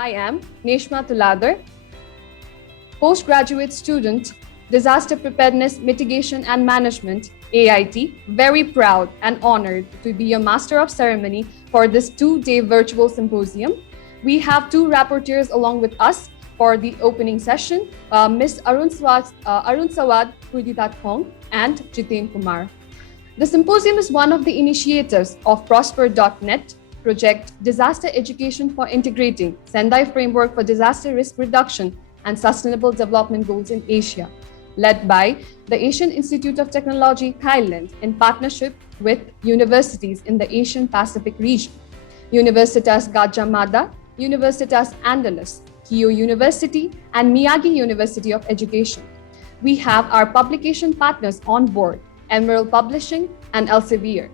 I am Neshma Tuladar, postgraduate student, Disaster Preparedness, Mitigation and Management, AIT, very proud and honored to be a Master of Ceremony for this 2-day virtual symposium. We have 2 rapporteurs along with us for the opening session, Ms. Arun Sawad Purditat and Jiten Kumar. The symposium is one of the initiatives of Prosper.net project Disaster Education for Integrating Sendai Framework for Disaster Risk Reduction and Sustainable Development Goals in Asia, led by the Asian Institute of Technology, Thailand, in partnership with universities in the Asian Pacific region, Universitas Gadjah Mada, Universitas Andalus, Keio University, and Miyagi University of Education. We have our publication partners on board, Emerald Publishing and Elsevier.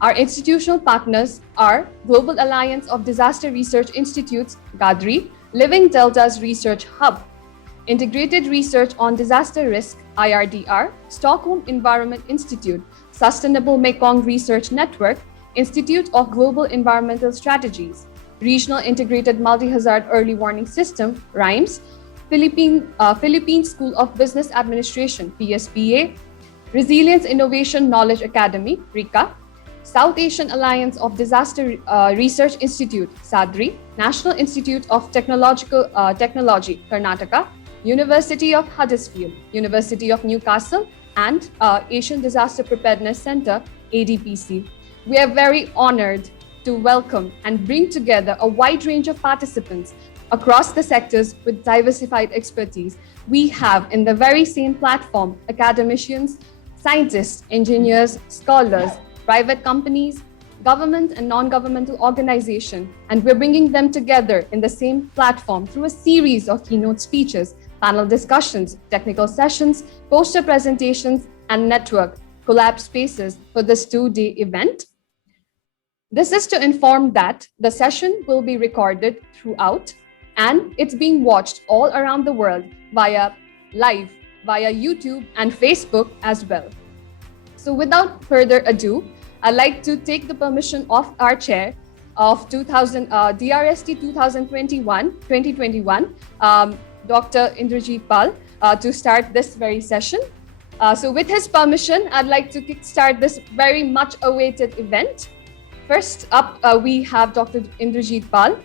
Our institutional partners are Global Alliance of Disaster Research Institutes, GADRI, Living Deltas Research Hub, Integrated Research on Disaster Risk, IRDR, Stockholm Environment Institute, Sustainable Mekong Research Network, Institute of Global Environmental Strategies, Regional Integrated Multi-Hazard Early Warning System, RIMES, Philippine School of Business Administration, PSPA, Resilience Innovation Knowledge Academy, RICA, South Asian Alliance of Disaster Research Institute, SADRI, National Institute of Technology, Karnataka, University of Huddersfield, University of Newcastle, and Asian Disaster Preparedness Center, ADPC. We are very honored to welcome and bring together a wide range of participants across the sectors with diversified expertise. We have in the very same platform academicians, scientists, engineers, scholars, private companies, government and non-governmental organizations, and we're bringing them together in the same platform through a series of keynote speeches, panel discussions, technical sessions, poster presentations, and network collab spaces for this 2-day event. This is to inform that the session will be recorded throughout, and it's being watched all around the world via YouTube and Facebook as well. So without further ado, I'd like to take the permission of our chair of DRSD 2021, Dr. Indrajit Pal, to start this very session. So with his permission, I'd like to kickstart this very much awaited event. First up, we have Dr. Indrajit Pal,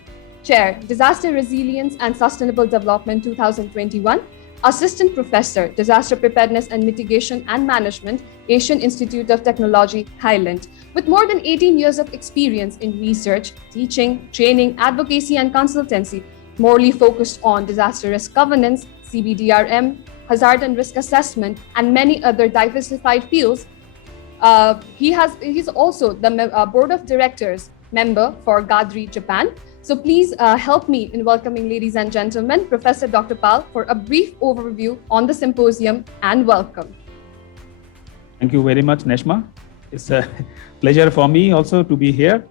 Chair, Disaster Resilience and Sustainable Development 2021, Assistant Professor, Disaster Preparedness and Mitigation and Management, Asian Institute of Technology, Thailand, with more than 18 years of experience in research, teaching, training, advocacy, and consultancy, morely focused on disaster risk governance, CBDRM, hazard and risk assessment, and many other diversified fields. He's also the Board of Directors member for GADRI, Japan. So please help me in welcoming, ladies and gentlemen, Professor Dr. Pal for a brief overview on the symposium, and welcome. Thank you very much, Neshma. It's a pleasure for me also to be here.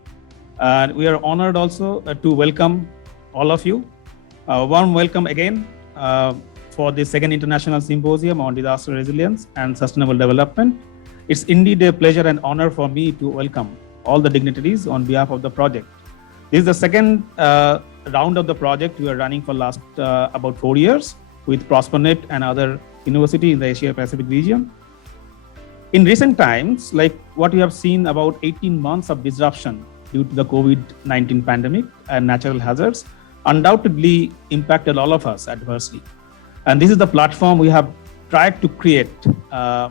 We are honored also to welcome all of you. Warm welcome again for the second International Symposium on Disaster Resilience and Sustainable Development. It's indeed a pleasure and honor for me to welcome all the dignitaries on behalf of the project. This is the second round of the project we are running for last about 4 years with Prosper.net and other universities in the Asia Pacific region. In recent times, like what we have seen, about 18 months of disruption due to the COVID-19 pandemic and natural hazards undoubtedly impacted all of us adversely. And this is the platform we have tried to create a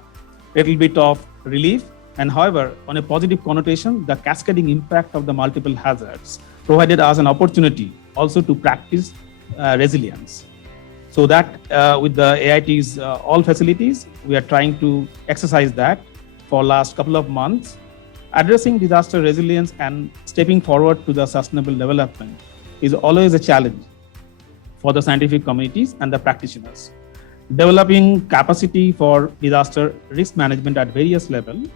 little bit of relief. And however, on a positive connotation, the cascading impact of the multiple hazards provided us an opportunity also to practice resilience. So that with the AIT's all facilities, we are trying to exercise that for last couple of months. Addressing disaster resilience and stepping forward to the sustainable development is always a challenge for the scientific communities and the practitioners. Developing capacity for disaster risk management at various levels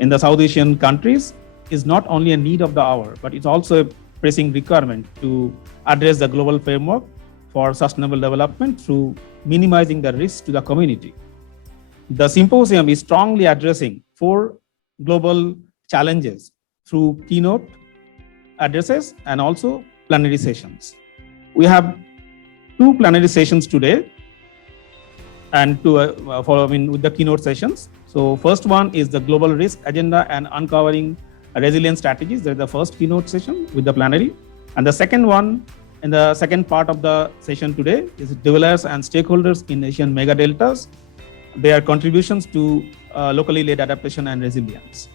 in the South Asian countries is not only a need of the hour, but it's also a pressing requirement to address the global framework for sustainable development through minimizing the risk to the community. The symposium is strongly addressing 4 global challenges through keynote addresses and also plenary sessions. We have two plenary sessions today, and with the keynote sessions. So first one is the global risk agenda and uncovering resilience strategies. That's the first keynote session with the plenary. And the second one, in the second part of the session today, is developers and stakeholders in Asian mega deltas, their contributions to locally led adaptation and resilience.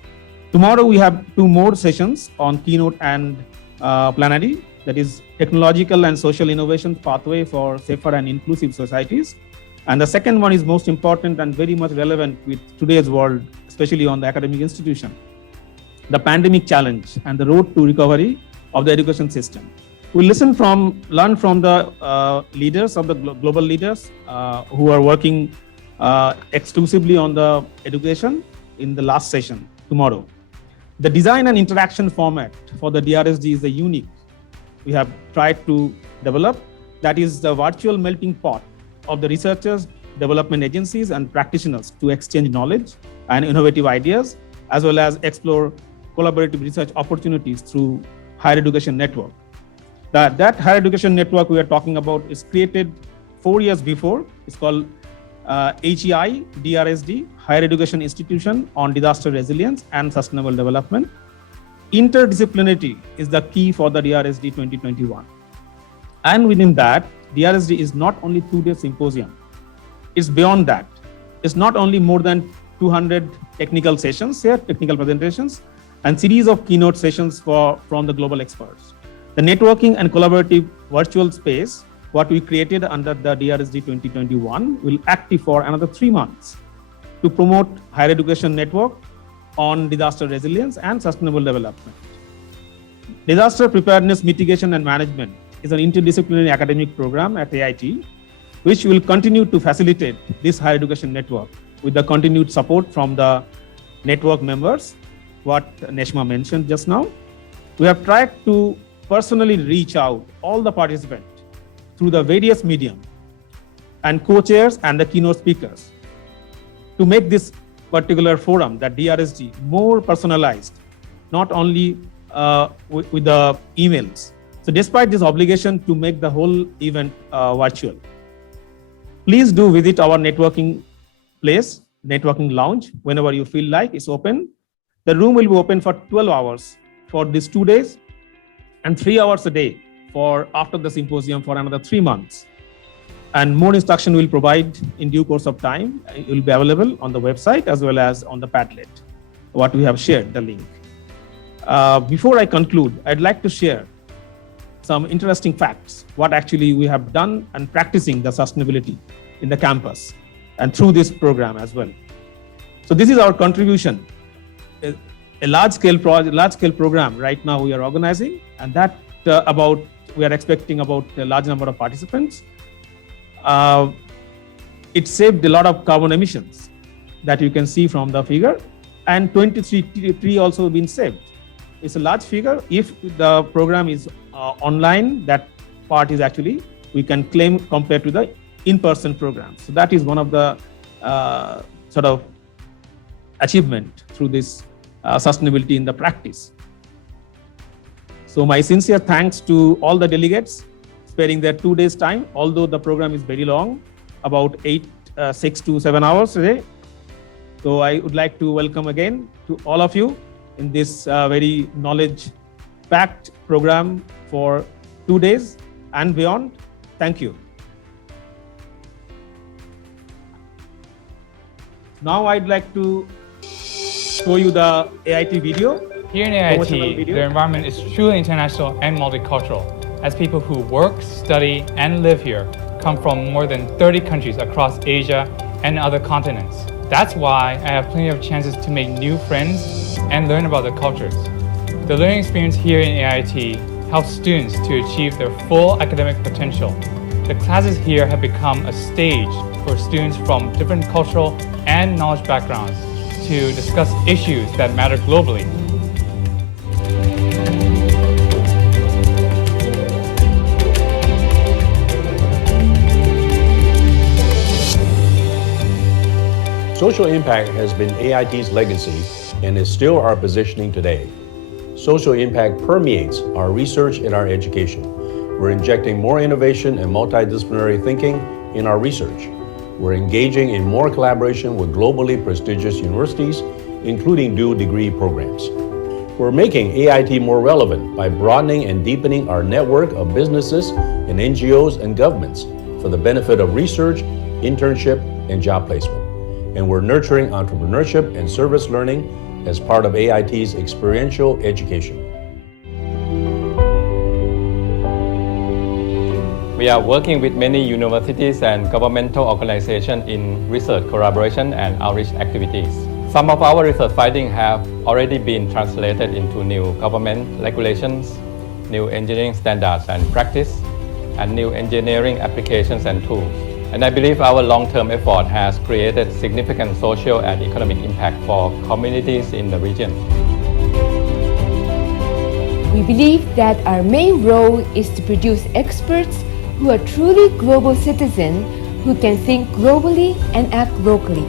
Tomorrow we have two more sessions on keynote and plenary, that is technological and social innovation pathway for safer and inclusive societies. And the second one is most important and very much relevant with today's world, especially on the academic institution, the pandemic challenge and the road to recovery of the education system. We learn from the leaders of the global leaders who are working exclusively on the education in the last session tomorrow. The design and interaction format for the DRSD is unique. We have tried to develop, that is the virtual melting pot of the researchers, development agencies, and practitioners to exchange knowledge and innovative ideas, as well as explore collaborative research opportunities through higher education network. That higher education network we are talking about is created 4 years before. It's called HEI DRSD, Higher Education Institution on Disaster Resilience and Sustainable Development. Interdisciplinarity is the key for the DRSD 2021. And within that, DRSD is not only 2-day symposium. It's beyond that. It's not only more than 200 technical sessions here, technical presentations, and series of keynote sessions from the global experts. The networking and collaborative virtual space, what we created under the DRSD 2021, will active for another 3 months to promote higher education network on disaster resilience and sustainable development. Disaster preparedness, mitigation, and management is an interdisciplinary academic program at AIT, which will continue to facilitate this higher education network with the continued support from the network members, what Neshma mentioned just now. We have tried to personally reach out all the participants through the various medium and co-chairs and the keynote speakers to make this particular forum, that DRSD, more personalized, not only with the emails. So despite this obligation to make the whole event virtual, please do visit our networking place, networking lounge, whenever you feel like it's open. The room will be open for 12 hours for these 2 days and 3 hours a day for after the symposium for another 3 months. And more instruction will provide in due course of time. It will be available on the website as well as on the Padlet, what we have shared, the link. Before I conclude, I'd like to share some interesting facts, what actually we have done and practicing the sustainability in the campus and through this program as well. So this is our contribution, a large-scale program right now we are organizing, and that we are expecting about a large number of participants. It saved a lot of carbon emissions that you can see from the figure, and 23 trees also been saved. It's a large figure. If the program is online, that part is actually, we can claim compared to the in-person program. So that is one of the sort of achievement through this sustainability in the practice. So my sincere thanks to all the delegates sparing their 2 days time, although the program is very long, about 6 to 7 hours a day. So I would like to welcome again to all of you in this very knowledge-packed program for 2 days and beyond. Thank you. Now I'd like to show you the AIT video. Here in AIT, the environment is truly international and multicultural, as people who work, study, and live here come from more than 30 countries across Asia and other continents. That's why I have plenty of chances to make new friends and learn about the cultures. The learning experience here in AIT helps students to achieve their full academic potential. The classes here have become a stage for students from different cultural and knowledge backgrounds to discuss issues that matter globally. Social impact has been AIT's legacy and is still our positioning today. Social impact permeates our research and our education. We're injecting more innovation and multidisciplinary thinking in our research. We're engaging in more collaboration with globally prestigious universities, including dual degree programs. We're making AIT more relevant by broadening and deepening our network of businesses and NGOs and governments for the benefit of research, internship, and job placement. And we're nurturing entrepreneurship and service learning as part of AIT's experiential education. We are working with many universities and governmental organizations in research collaboration and outreach activities. Some of our research findings have already been translated into new government regulations, new engineering standards and practice, and new engineering applications and tools. And I believe our long-term effort has created significant social and economic impact for communities in the region. We believe that our main role is to produce experts who are truly global citizens who can think globally and act locally.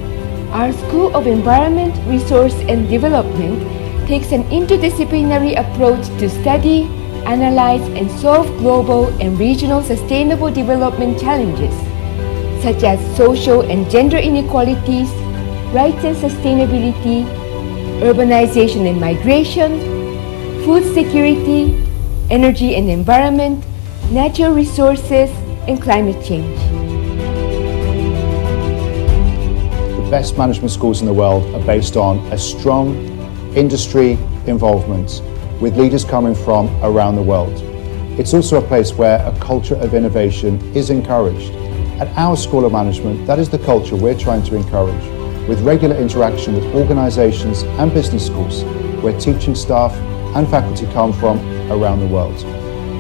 Our School of Environment, Resource and Development takes an interdisciplinary approach to study, analyze and solve global and regional sustainable development challenges, such as social and gender inequalities, rights and sustainability, urbanization and migration, food security, energy and environment, natural resources, and climate change. The best management schools in the world are based on a strong industry involvement with leaders coming from around the world. It's also a place where a culture of innovation is encouraged. At our School of Management, that is the culture we're trying to encourage, with regular interaction with organizations and business schools, where teaching staff and faculty come from around the world.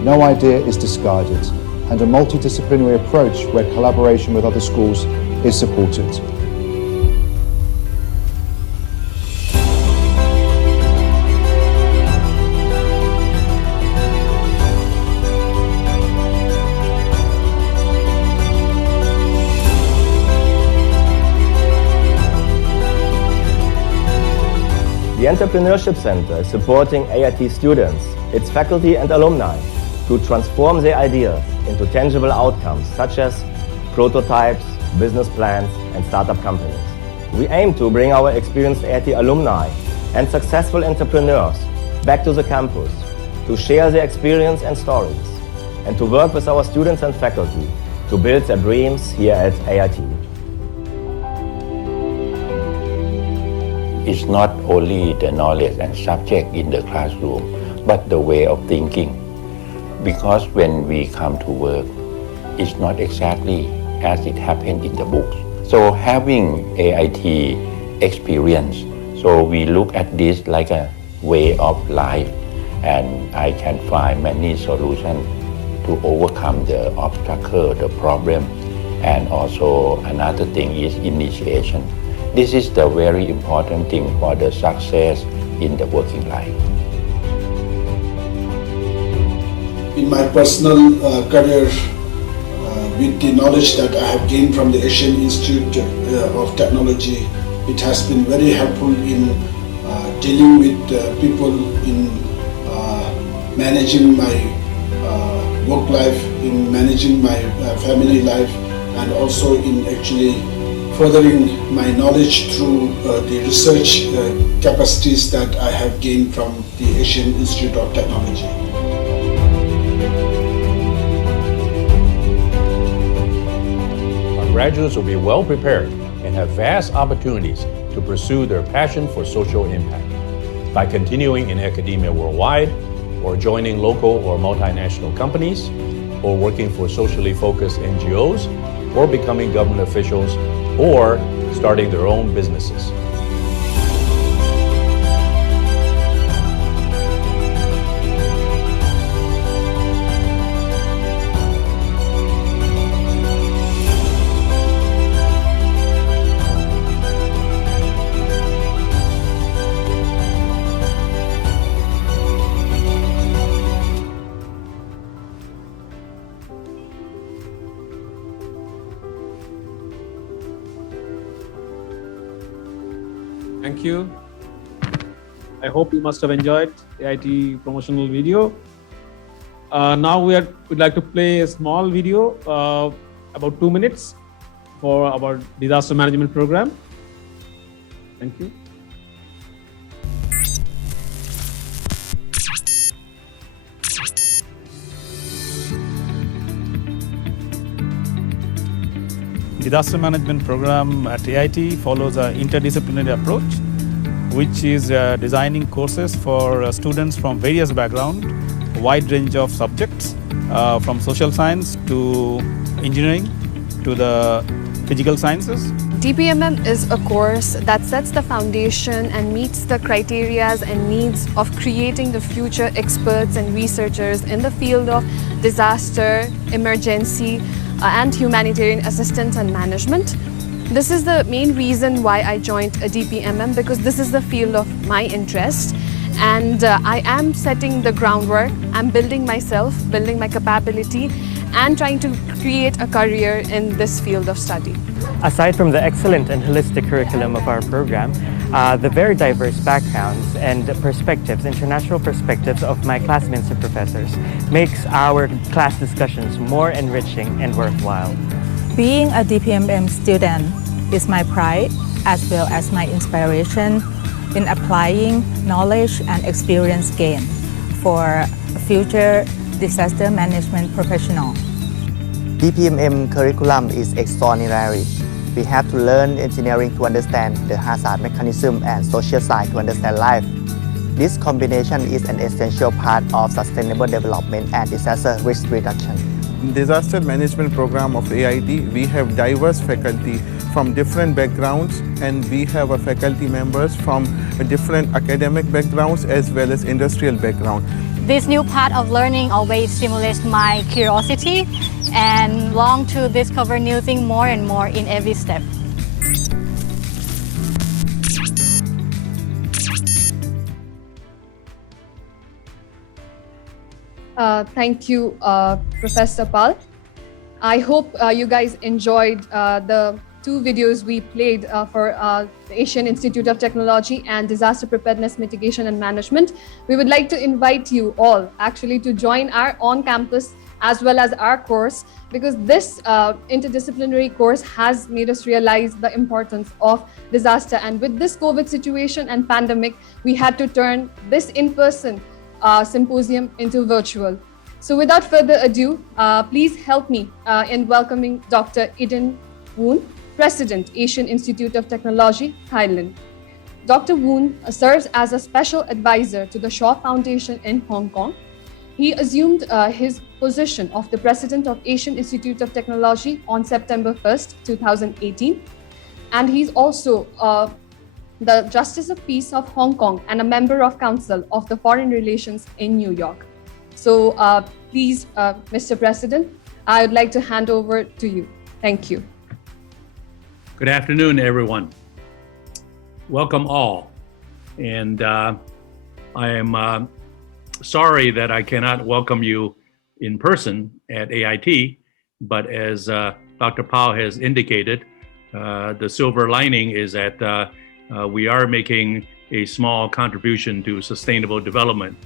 No idea is discarded, and a multidisciplinary approach where collaboration with other schools is supported. The Entrepreneurship Center is supporting AIT students, its faculty and alumni to transform their ideas into tangible outcomes such as prototypes, business plans, and startup companies. We aim to bring our experienced AIT alumni and successful entrepreneurs back to the campus to share their experience and stories, and to work with our students and faculty to build their dreams here at AIT. It's not only the knowledge and subject in the classroom, but the way of thinking. Because when we come to work, it's not exactly as it happened in the books. So having AIT experience, so we look at this like a way of life, and I can find many solutions to overcome the obstacle, the problem, and also another thing is initiation. This is the very important thing for the success in the working life. In my personal career, with the knowledge that I have gained from the Asian Institute of Technology, it has been very helpful in dealing with people in managing my work life, in managing my family life, and also in actually furthering my knowledge through the research capacities that I have gained from the Asian Institute of Technology. Our graduates will be well prepared and have vast opportunities to pursue their passion for social impact by continuing in academia worldwide, or joining local or multinational companies, or working for socially focused NGOs, or becoming government officials, or starting their own businesses. Thank you. I hope you must have enjoyed the AIT promotional video. Now we'd like to play a small video, about 2 minutes, for our disaster management program. Thank you. Disaster management program at AIT follows an interdisciplinary approach, which is designing courses for students from various backgrounds, a wide range of subjects, from social science to engineering to the physical sciences. DPMM is a course that sets the foundation and meets the criteria and needs of creating the future experts and researchers in the field of disaster, emergency, and humanitarian assistance and management. This is the main reason why I joined a DPMM, because this is the field of my interest, and I am setting the groundwork. I'm building myself, building my capability, and trying to create a career in this field of study. Aside from the excellent and holistic curriculum of our program, the very diverse backgrounds and perspectives, international perspectives of my classmates and professors makes our class discussions more enriching and worthwhile. Being a DPMM student is my pride as well as my inspiration in applying knowledge and experience gained for a future disaster management professional. DPMM curriculum is extraordinary. We have to learn engineering to understand the hazard mechanism and social science to understand life. This combination is an essential part of sustainable development and disaster risk reduction. In disaster management program of AIT, we have diverse faculty from different backgrounds, and we have faculty members from different academic backgrounds as well as industrial background. This new part of learning always stimulates my curiosity and long to discover new things more and more in every step. Thank you, Professor Pal. I hope you guys enjoyed the 2 videos we played for the Asian Institute of Technology and Disaster Preparedness Mitigation and Management. We would like to invite you all actually to join our on-campus as well as our course, because this interdisciplinary course has made us realize the importance of disaster. And with this COVID situation and pandemic, we had to turn this in-person symposium into virtual. So without further ado, please help me in welcoming Dr. Woon, President, Asian Institute of Technology, Thailand. Dr. Woon serves as a special advisor to the Shaw Foundation in Hong Kong. He assumed his position of the President of Asian Institute of Technology on September 1st, 2018. And he's also the Justice of Peace of Hong Kong and a member of Council of the Foreign Relations in New York. So please, Mr. President, I would like to hand over to you. Thank you. Good afternoon, everyone. Welcome all. And I am sorry that I cannot welcome you in person at AIT, but as Dr. Pal has indicated, the silver lining is that we are making a small contribution to sustainable development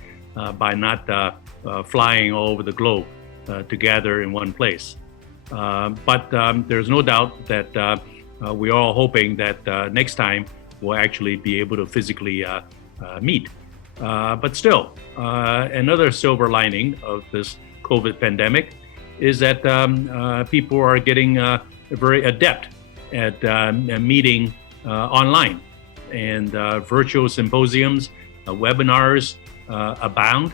by not flying all over the globe to gather in one place. But there's no doubt that we're all hoping that next time we'll actually be able to physically meet. But still, another silver lining of this COVID pandemic is that people are getting very adept at meeting online, and virtual symposiums, webinars abound,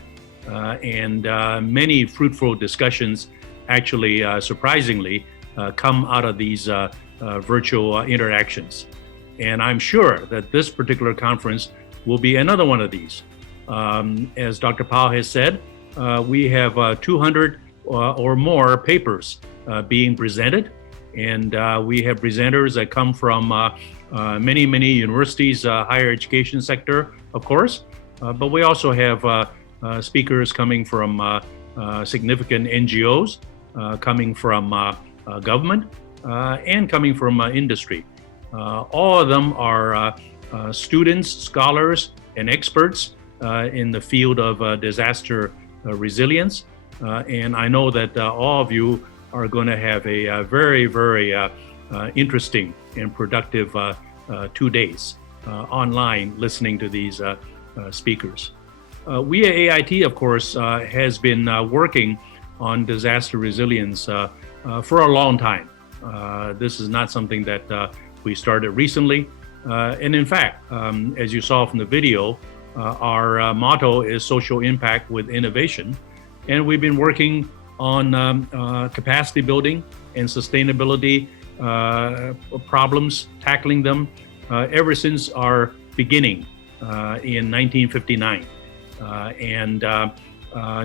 and many fruitful discussions actually, surprisingly, come out of these virtual interactions. And I'm sure that this particular conference will be another one of these. As Dr. Pal has said, we have 200 or more papers being presented, and we have presenters that come from many universities, higher education sector, of course, but we also have speakers coming from significant NGOs, coming from government, and coming from industry. All of them are students, scholars, and experts in the field of disaster resilience, And I know that all of you are going to have a very, very interesting and productive 2 days online listening to these speakers. We at AIT, of course, has been working on disaster resilience for a long time. This is not something that we started recently. And in fact, as you saw from the video, our motto is social impact with innovation. And we've been working on capacity building and sustainability problems, tackling them ever since our beginning in 1959. And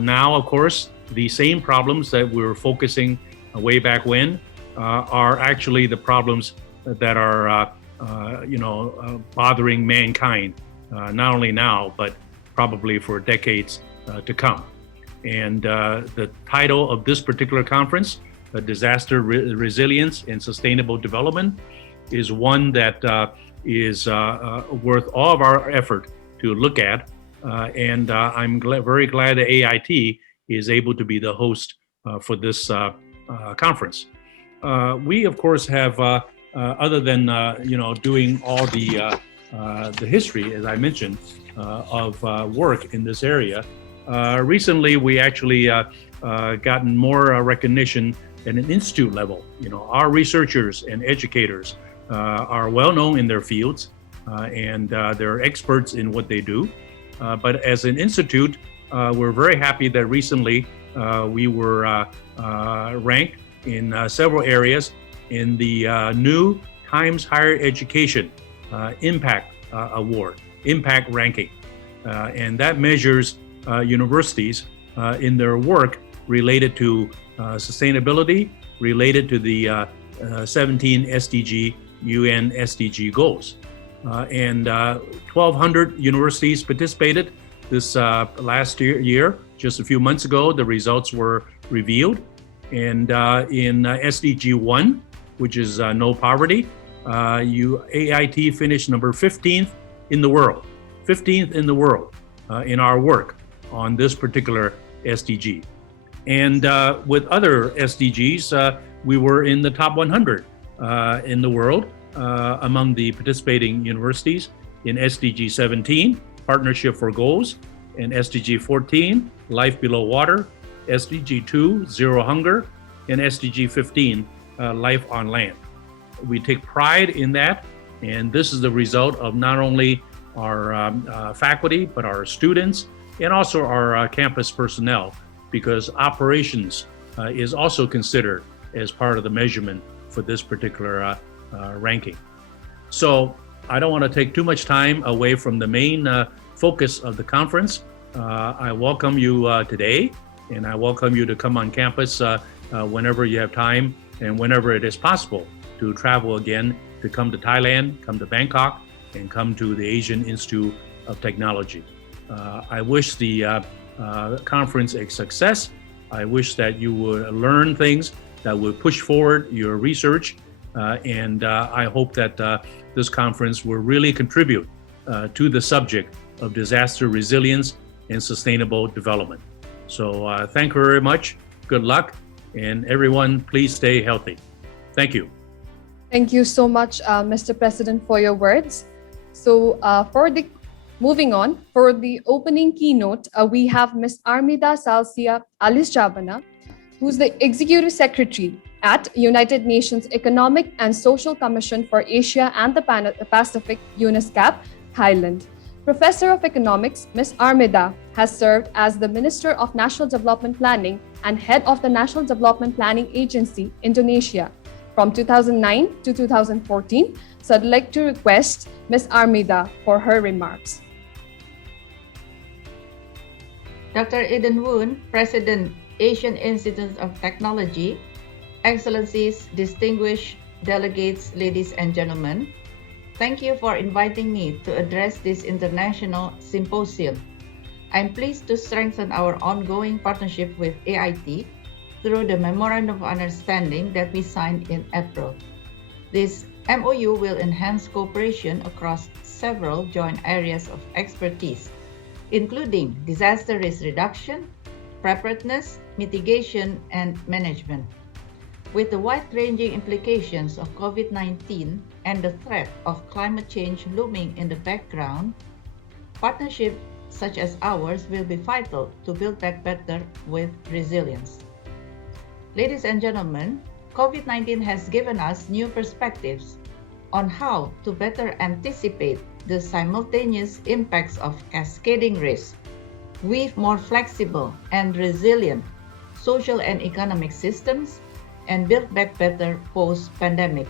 now, of course, the same problems that we were focusing way back when are actually the problems that are bothering mankind, not only now, but probably for decades to come. And the title of this particular conference, Disaster Resilience and Sustainable Development, is one that is worth all of our effort to look at. And I'm very glad that AIT is able to be the host for this conference. We, of course, have, other than doing all the history, as I mentioned, of work in this area, recently we actually gotten more recognition at an institute level. Our researchers and educators are well known in their fields, and they're experts in what they do. But as an institute, we're very happy that recently we were ranked in several areas in the new Times Higher Education Impact Award, Impact Ranking. And that measures universities in their work related to sustainability, related to the 17 SDG, UN SDG goals. And 1,200 universities participated this last year. Just a few months ago, the results were revealed. And in SDG 1, which is no poverty, AIT finished number 15th in the world, 15th in the world in our work on this particular SDG. And with other SDGs, we were in the top 100 in the world among the participating universities in SDG 17, Partnership for Goals, and SDG 14, Life Below Water, SDG 2, Zero Hunger, and SDG 15, Life on Land. We take pride in that, and this is the result of not only our faculty, but our students, and also our campus personnel, because operations is also considered as part of the measurement for this particular ranking. So I don't want to take too much time away from the main focus of the conference. I welcome you today, and I welcome you to come on campus whenever you have time and whenever it is possible to travel again, to come to Thailand, come to Bangkok, and come to the Asian Institute of Technology. I wish the conference a success. I wish that you would learn things that would push forward your research, and I hope that this conference will really contribute to the subject of disaster resilience and sustainable development. So thank you very much. Good luck, and everyone, please stay healthy. Thank you. Thank you so much, Mr. President, for your words. So moving on, for the opening keynote, we have Ms. Armida Salcia Alisjabana, who's the Executive Secretary at United Nations Economic and Social Commission for Asia and the Pacific, UNESCAP, Thailand. Professor of Economics, Ms. Armida has served as the Minister of National Development Planning and Head of the National Development Planning Agency, Indonesia, from 2009 to 2014. So I'd like to request Ms. Armida for her remarks. Dr. Eden Woon, President, Asian Institute of Technology, Excellencies, distinguished delegates, ladies and gentlemen, thank you for inviting me to address this international symposium. I'm pleased to strengthen our ongoing partnership with AIT through the Memorandum of Understanding that we signed in April. This MOU will enhance cooperation across several joint areas of expertise, including disaster risk reduction, preparedness, mitigation, and management. With the wide-ranging implications of COVID-19 and the threat of climate change looming in the background, partnerships such as ours will be vital to build back better with resilience. Ladies and gentlemen, COVID-19 has given us new perspectives on how to better anticipate the simultaneous impacts of cascading risk, weave more flexible and resilient social and economic systems, and build back better post-pandemic.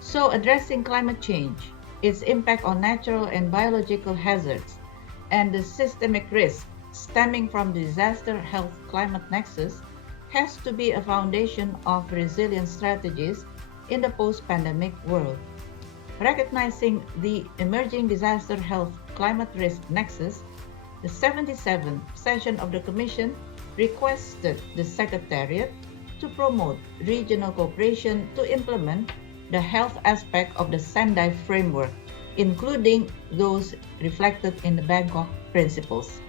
So addressing climate change, its impact on natural and biological hazards, and the systemic risk stemming from the disaster health climate nexus has to be a foundation of resilient strategies in the post-pandemic world. Recognizing the emerging disaster health climate risk nexus, the 77th session of the Commission requested the Secretariat to promote regional cooperation to implement the health aspect of the Sendai framework, including those reflected in the Bangkok Principles.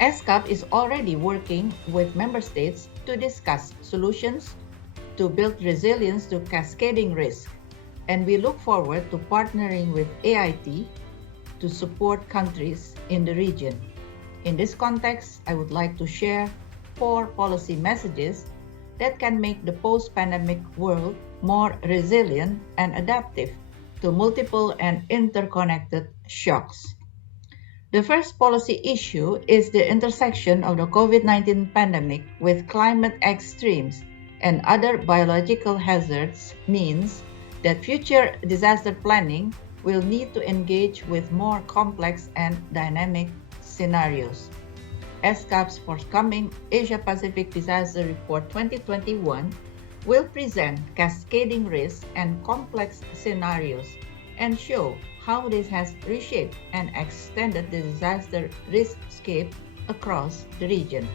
ESCAP is already working with member states to discuss solutions to build resilience to cascading risk, and we look forward to partnering with AIT to support countries in the region. In this context, I would like to share 4 policy messages that can make the post-pandemic world more resilient and adaptive to multiple and interconnected shocks. The first policy issue is the intersection of the COVID-19 pandemic with climate extremes and other biological hazards means that future disaster planning will need to engage with more complex and dynamic scenarios. ESCAP's forthcoming Asia-Pacific Disaster Report 2021 will present cascading risks and complex scenarios and show how this has reshaped and extended the disaster riskscape across the region.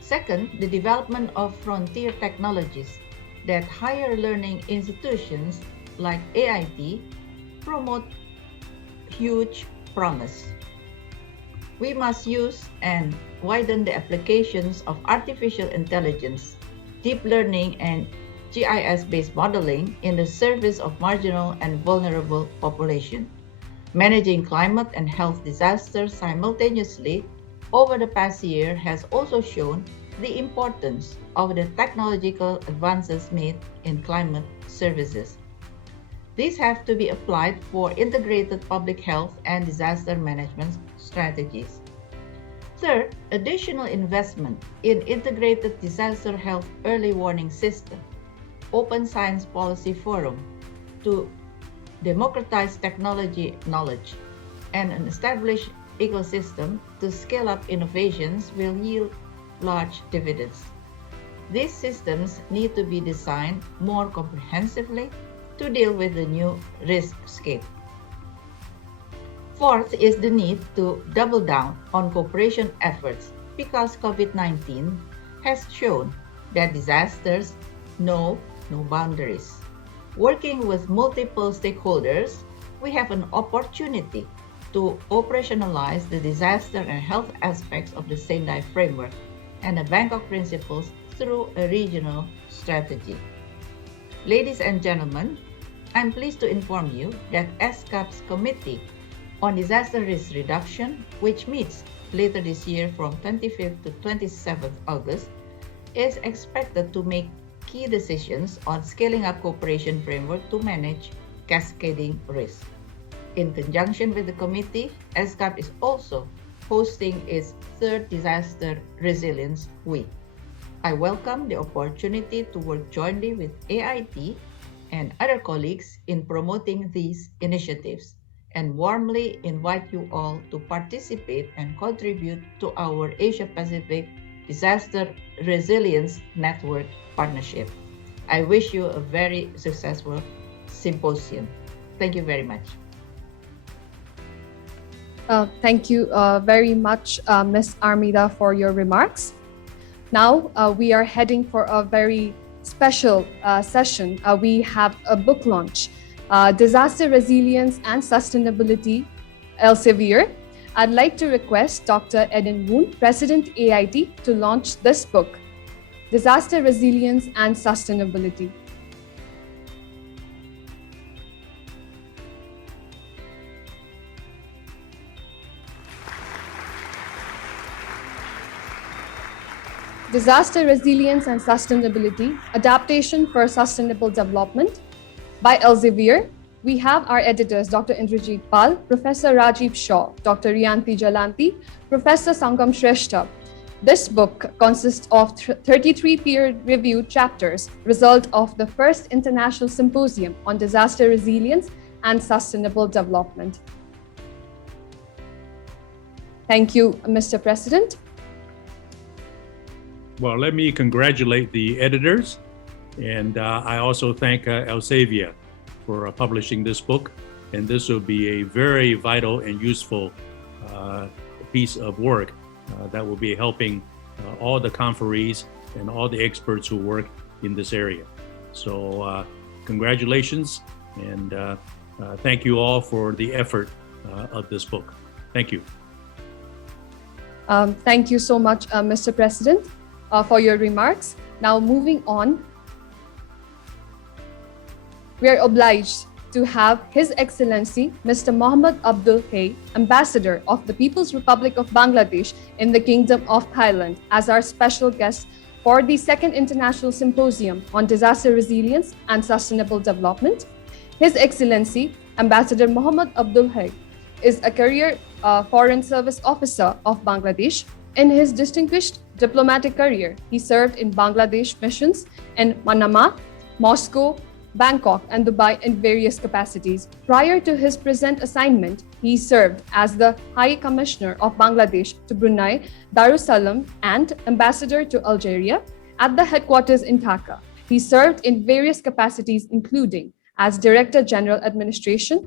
Second, the development of frontier technologies that higher learning institutions like AIT promote huge promise. We must use and widen the applications of artificial intelligence, deep learning, and GIS-based modeling in the service of marginal and vulnerable population. Managing climate and health disasters simultaneously over the past year has also shown the importance of the technological advances made in climate services. These have to be applied for integrated public health and disaster management strategies. Third, additional investment in integrated disaster health early warning system, open science policy forum to democratize technology knowledge, and an established ecosystem to scale up innovations will yield large dividends. These systems need to be designed more comprehensively to deal with the new riskscape. Fourth is the need to double down on cooperation efforts because COVID-19 has shown that disasters know no boundaries. Working with multiple stakeholders, we have an opportunity to operationalize the disaster and health aspects of the Sendai framework and the Bangkok Principles through a regional strategy. Ladies and gentlemen, I'm pleased to inform you that ESCAP's Committee on Disaster Risk Reduction, which meets later this year from 25th to 27th August, is expected to make key decisions on scaling up cooperation framework to manage cascading risk. In conjunction with the committee, ESCAP is also hosting its 3rd Disaster Resilience Week. I welcome the opportunity to work jointly with AIT and other colleagues in promoting these initiatives and warmly invite you all to participate and contribute to our Asia-Pacific Disaster Resilience Network partnership. I wish you a very successful symposium. Thank you very much. Thank you very much, Ms. Armida, for your remarks. Now we are heading for a very special session. We have a book launch, Disaster Resilience and Sustainability, Elsevier, I'd like to request Dr. Eden Woon, President AIT, to launch this book, Disaster Resilience and Sustainability. Disaster Resilience and Sustainability, Adaptation for Sustainable Development by Elsevier. We have our editors, Dr. Indrajit Pal, Professor Rajiv Shaw, Dr. Riyanti Jalanti, Professor Sangam Shrestha. This book consists of 33 peer-reviewed chapters, result of the first International Symposium on Disaster Resilience and Sustainable Development. Thank you, Mr. President. Well, let me congratulate the editors, and I also thank Elsevier for publishing this book. And this will be a very vital and useful piece of work that will be helping all the conferees and all the experts who work in this area. So congratulations, and thank you all for the effort of this book. Thank you. Thank you so much, Mr. President, for your remarks. Now moving on, we are obliged to have His Excellency Mr. Mohammed Abdul Hay, Ambassador of the People's Republic of Bangladesh in the Kingdom of Thailand, as our special guest for the Second International Symposium on Disaster Resilience and Sustainable Development. His Excellency Ambassador Mohammed Abdul Hay is a career Foreign Service Officer of Bangladesh. In his distinguished diplomatic career, he served in Bangladesh missions in Manama, Moscow, Bangkok, and Dubai in various capacities. Prior to his present assignment, he served as the High Commissioner of Bangladesh to Brunei, Darussalam, and Ambassador to Algeria at the headquarters in Dhaka. He served in various capacities, including as Director General Administration.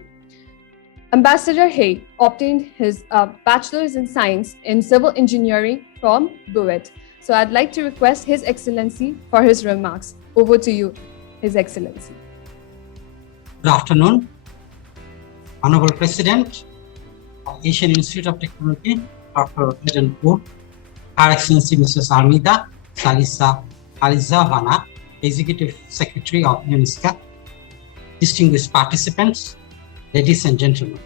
Ambassador Hay obtained his Bachelor's in Science in Civil Engineering from BUET. So I'd like to request His Excellency for his remarks. Over to you, His Excellency. Good afternoon. Honorable President of Asian Institute of Technology, Dr. Eden Woon, Her Excellency Mrs. Armida Salisa Alizavana, Executive Secretary of UNESCO, distinguished participants, ladies and gentlemen.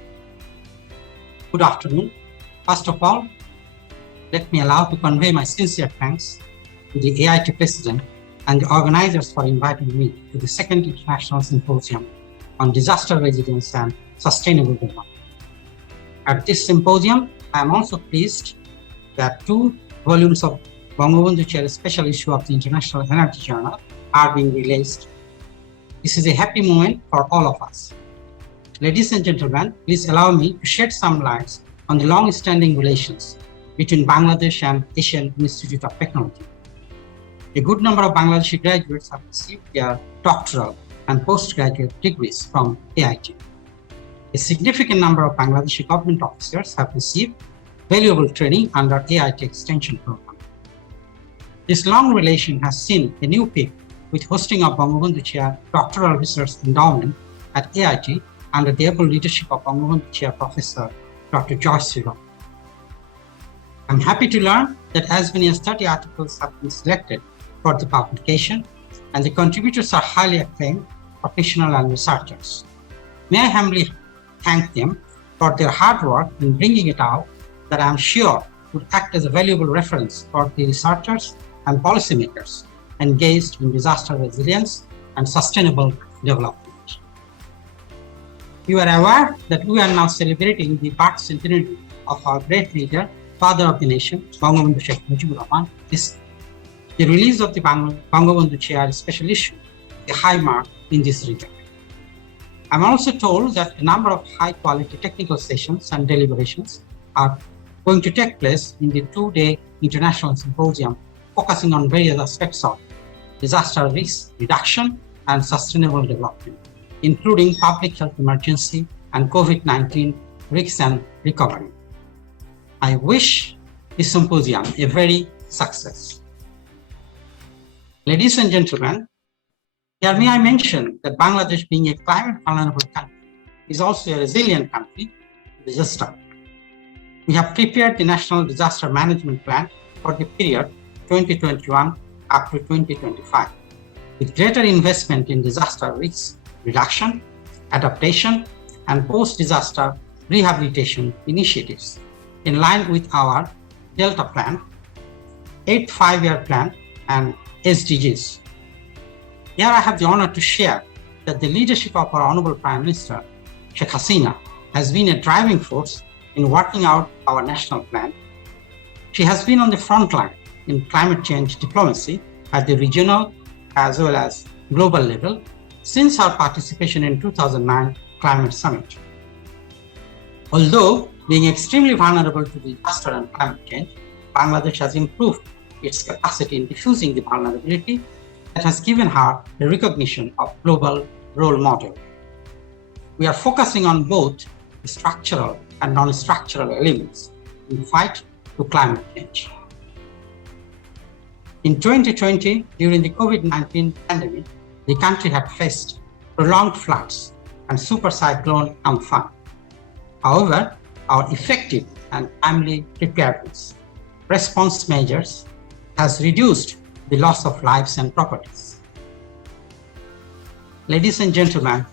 Good afternoon. First of all, let me allow to convey my sincere thanks to the AIT President and the organizers for inviting me to the Second International Symposium on Disaster Resilience and Sustainable Development. At this symposium, I am also pleased that 2 volumes of Bangabandhu Chair special issue of the International Energy Journal are being released. This is a happy moment for all of us. Ladies and gentlemen, please allow me to shed some light on the long-standing relations between Bangladesh and Asian Institute of Technology. A good number of Bangladeshi graduates have received their doctoral and postgraduate degrees from AIT. A significant number of Bangladeshi government officers have received valuable training under AIT Extension Program. This long relation has seen a new peak with hosting of Bangabandhu Chair Doctoral Research Endowment at AIT under the able leadership of Bangabandhu Chair Professor Dr. Joyce Sriram. I'm happy to learn that as many as 30 articles have been selected for the publication, and the contributors are highly acclaimed professionals and researchers. May I humbly thank them for their hard work in bringing it out that I am sure would act as a valuable reference for the researchers and policymakers engaged in disaster resilience and sustainable development. You are aware that we are now celebrating the birth centenary of our great leader, father of the nation, Bangabandhu Sheikh Mujibur Rahman. The release of the Bangabandhu Chair special issue, a high mark in this regard. I'm also told that a number of high-quality technical sessions and deliberations are going to take place in the 2-day international symposium focusing on various aspects of disaster risk reduction and sustainable development, including public health emergency and COVID-19 risks and recovery. I wish this symposium a very success. Ladies and gentlemen, here may I mention that Bangladesh, being a climate vulnerable country, is also a resilient country to disaster. We have prepared the National Disaster Management Plan for the period 2021 up to 2025, with greater investment in disaster risk reduction, adaptation, and post-disaster rehabilitation initiatives, in line with our Delta Plan, 8th Five-Year Plan, and SDGs. Here I have the honor to share that the leadership of our Honorable Prime Minister, Sheikh Hasina, has been a driving force in working out our national plan. She has been on the front line in climate change diplomacy at the regional as well as global level since her participation in 2009 Climate Summit. Although being extremely vulnerable to disaster and climate change, Bangladesh has improved its capacity in diffusing the vulnerability that has given her a recognition of global role model. We are focusing on both the structural and non-structural elements in the fight to climate change. In 2020, during the COVID-19 pandemic, the country had faced prolonged floods and super cyclone Amphan. However, our effective and timely preparedness response measures has reduced the loss of lives and properties. Ladies and gentlemen,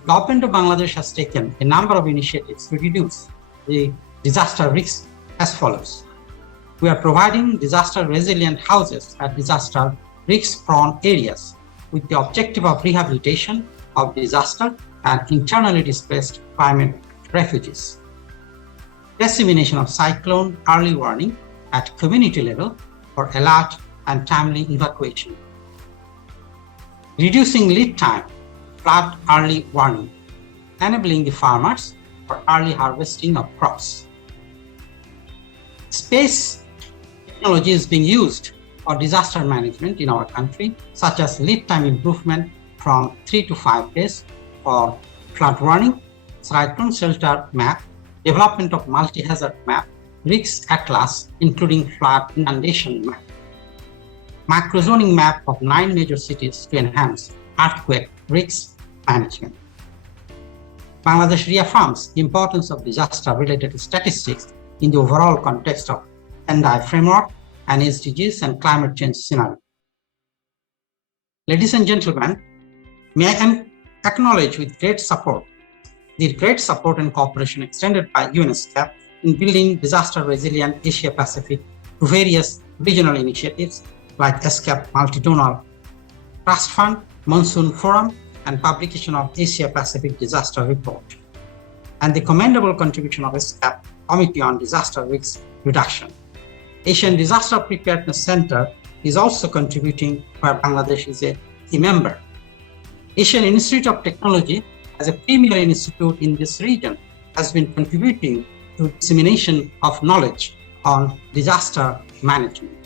the government of Bangladesh has taken a number of initiatives to reduce the disaster risk as follows. We are providing disaster-resilient houses at disaster risk-prone areas with the objective of rehabilitation of disaster and internally displaced climate refugees. Dissemination of cyclone early warning at community level for alert and timely evacuation. Reducing lead time, flood early warning, enabling the farmers for early harvesting of crops. Space technology is being used for disaster management in our country, such as lead time improvement from 3 to 5 days for flood warning, cyclone shelter map, development of multi-hazard map, risk atlas, including flood inundation map, macrozoning map of 9 major cities to enhance earthquake risk management. Bangladesh reaffirms the importance of disaster-related statistics in the overall context of Sendai framework and SDGs and climate change scenario. Ladies and gentlemen, may I acknowledge with great support the great support and cooperation extended by UNESCAP in building disaster-resilient Asia-Pacific to various regional initiatives like ESCAP Multi-Donor Trust Fund, Monsoon Forum, and publication of Asia-Pacific Disaster Report, and the commendable contribution of ESCAP Committee on Disaster Risk Reduction. Asian Disaster Preparedness Center is also contributing where Bangladesh is a key member. Asian Institute of Technology, as a premier institute in this region, has been contributing to dissemination of knowledge on disaster management.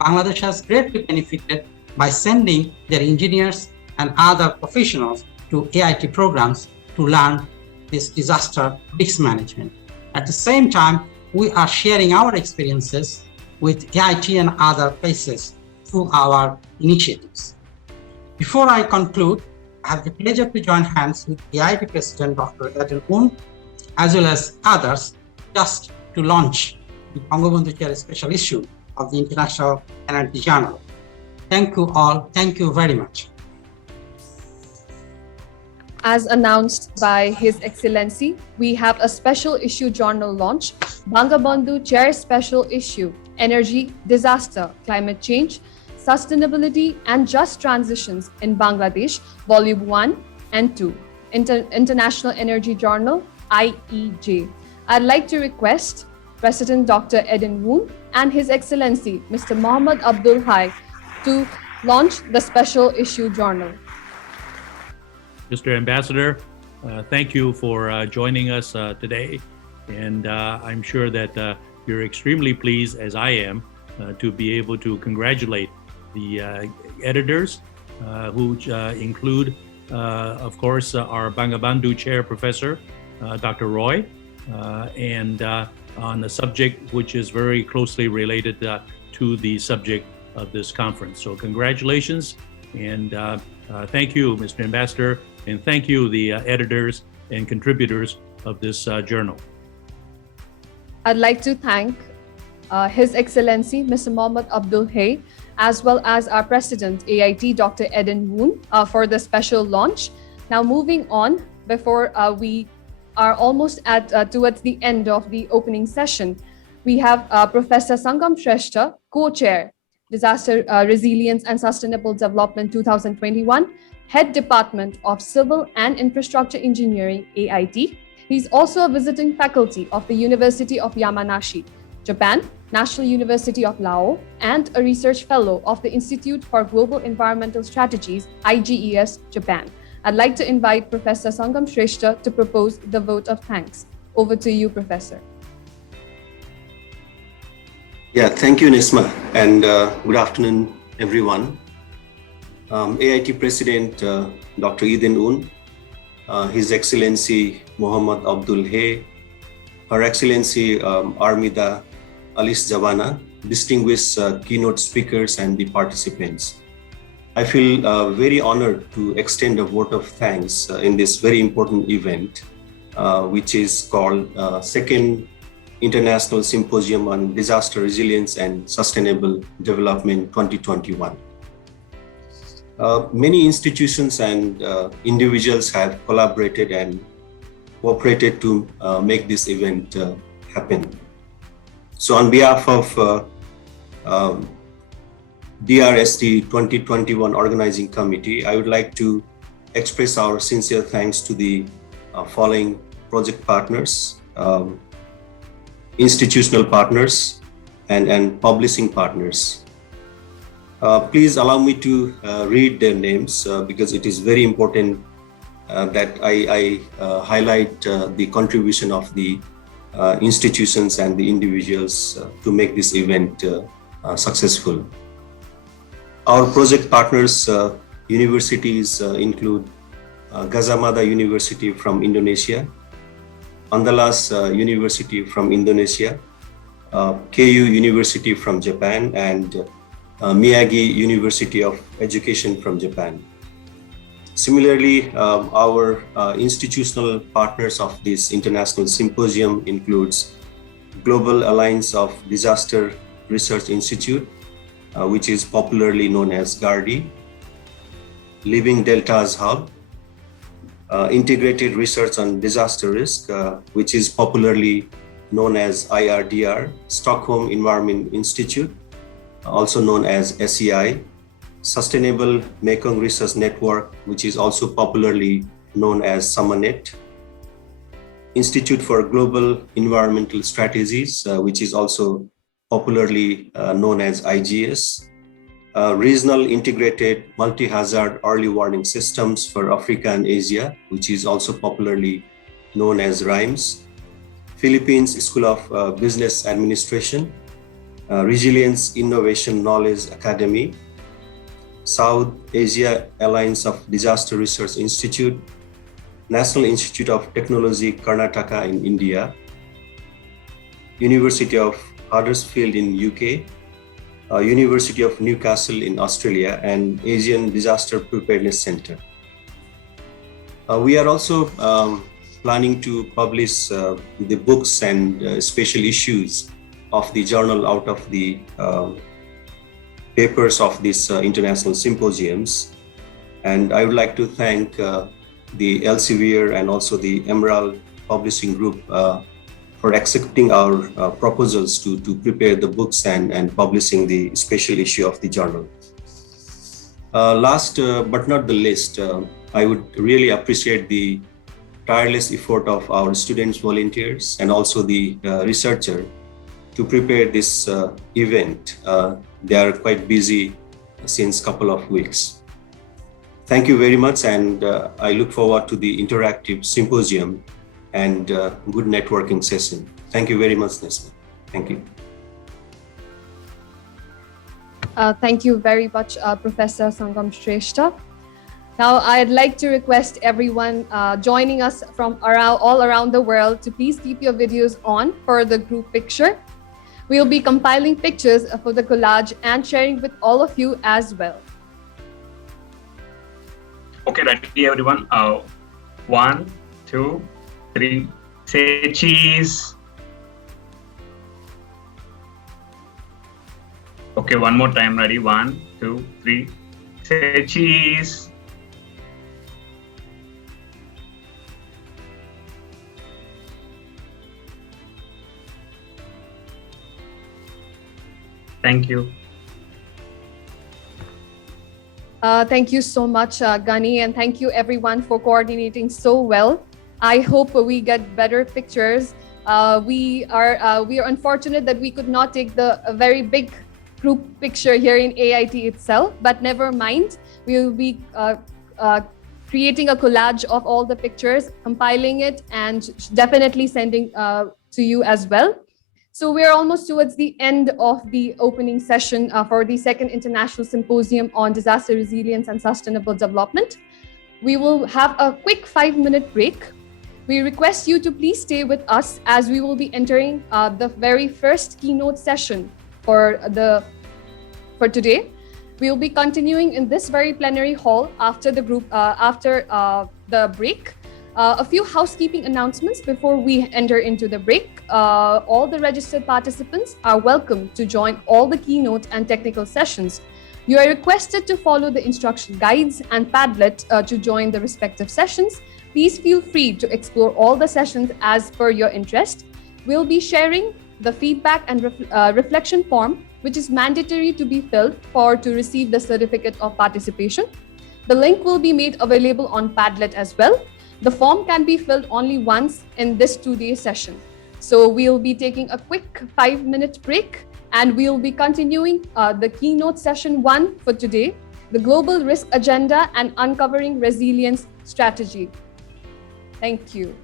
Bangladesh has greatly benefited by sending their engineers and other professionals to AIT programs to learn this disaster risk management. At the same time, we are sharing our experiences with AIT and other places through our initiatives. Before I conclude, I have the pleasure to join hands with the AIT President, Dr. Woon, as well as others, just to launch the Bangabandhu Chair special issue of the International Energy Journal. Thank you all. Thank you very much. As announced by His Excellency, we have a special issue journal launch, Bangabandhu Chair Special Issue, Energy, Disaster, Climate Change, Sustainability and Just Transitions in Bangladesh, Volume 1 and 2, International Energy Journal, IEJ. I'd like to request President Dr. Eden Woon and His Excellency, Mr. Mohammad Abdul Hai, to launch the special issue journal. Mr. Ambassador, thank you for joining us today. And I'm sure that you're extremely pleased, as I am, to be able to congratulate the editors, who include, of course, our Bangabandhu Chair Professor, Dr. Roy, and on a subject which is very closely related to the subject of this conference. So congratulations, and thank you, Mr. Ambassador, and thank you, the editors and contributors of this journal. I'd like to thank His Excellency Mr. Mohammad Abdul Hay, as well as our President AIT, Dr. Eden Woon, for the special launch. Now moving on, before we are almost towards the end of the opening session, we have Professor Sangam Shrestha, Co-Chair, Disaster Resilience and Sustainable Development 2021, Head Department of Civil and Infrastructure Engineering, AIT. He's also a visiting faculty of the University of Yamanashi, Japan, National University of Laos, and a research fellow of the Institute for Global Environmental Strategies, IGES, Japan. I'd like to invite Professor Sangam Shrestha to propose the vote of thanks. Over to you, Professor. Yeah, thank you, Nesma, and good afternoon, everyone. AIT President Dr. Eden Woon, His Excellency Mohammad Abdul Hay, Her Excellency Armida Alice Javana, distinguished keynote speakers and the participants. I feel very honored to extend a vote of thanks in this very important event, which is called Second International Symposium on Disaster Resilience and Sustainable Development 2021. Many institutions and individuals have collaborated and cooperated to make this event happen. So on behalf of DRSD 2021 Organizing Committee, I would like to express our sincere thanks to the following project partners, institutional partners, and publishing partners. Please allow me to read their names because it is very important that I highlight the contribution of the institutions and the individuals to make this event successful. Our project partners universities include Gajah Mada University from Indonesia, Andalas University from Indonesia, KU University from Japan, and Miyagi University of Education from Japan. Similarly, our institutional partners of this international symposium includes Global Alliance of Disaster Research Institute, which is popularly known as GARDI, Living Deltas Hub, Integrated Research on Disaster Risk, which is popularly known as IRDR, Stockholm Environment Institute, also known as SEI, Sustainable Mekong Research Network, which is also popularly known as SAMANET, Institute for Global Environmental Strategies, which is also popularly known as IGS, Regional Integrated Multi-Hazard Early Warning Systems for Africa and Asia, which is also popularly known as RIMES, Philippines School of Business Administration, Resilience Innovation Knowledge Academy, South Asia Alliance of Disaster Research Institute, National Institute of Technology Karnataka in India, University of Huddersfield in UK, University of Newcastle in Australia, and Asian Disaster Preparedness Center. We are also planning to publish the books and special issues of the journal out of the papers of these international symposiums. And I would like to thank the Elsevier and also the Emerald Publishing Group for accepting our proposals to prepare the books and publishing the special issue of the journal. Last but not the least, I would really appreciate the tireless effort of our students, volunteers, and also the researcher to prepare this event. They are quite busy since a couple of weeks. Thank you very much, and I look forward to the interactive symposium and good networking session. Thank you very much, Nesma. Thank you. Thank you very much, Professor Sangam Shrestha. Now, I'd like to request everyone joining us from all around the world to please keep your videos on for the group picture. We'll be compiling pictures for the collage and sharing with all of you as well. Okay, ready, everyone? 1, 2, 3. Say cheese. Okay, one more time. Ready? 1, 2, 3. Say cheese. Thank you. Thank you so much, Gani, and thank you everyone for coordinating so well. I hope we get better pictures. We are unfortunate that we could not take the very big group picture here in AIT itself, but never mind. We will be creating a collage of all the pictures, compiling it, and definitely sending to you as well. So we're almost towards the end of the opening session for the second International Symposium on Disaster Resilience and Sustainable Development. We will have a quick 5-minute break. We request you to please stay with us as we will be entering the very first keynote session for today. We will be continuing in this very plenary hall after the break. A few housekeeping announcements before we enter into the break. All the registered participants are welcome to join all the keynote and technical sessions. You are requested to follow the instruction guides and Padlet to join the respective sessions. Please feel free to explore all the sessions as per your interest. We'll be sharing the feedback and reflection form, which is mandatory to be filled to receive the certificate of participation. The link will be made available on Padlet as well. The form can be filled only once in this 2-day session. So we'll be taking a quick 5-minute break and we'll be continuing the keynote session 1 for today, the Global Risk Agenda and Uncovering Resilience Strategy. Thank you.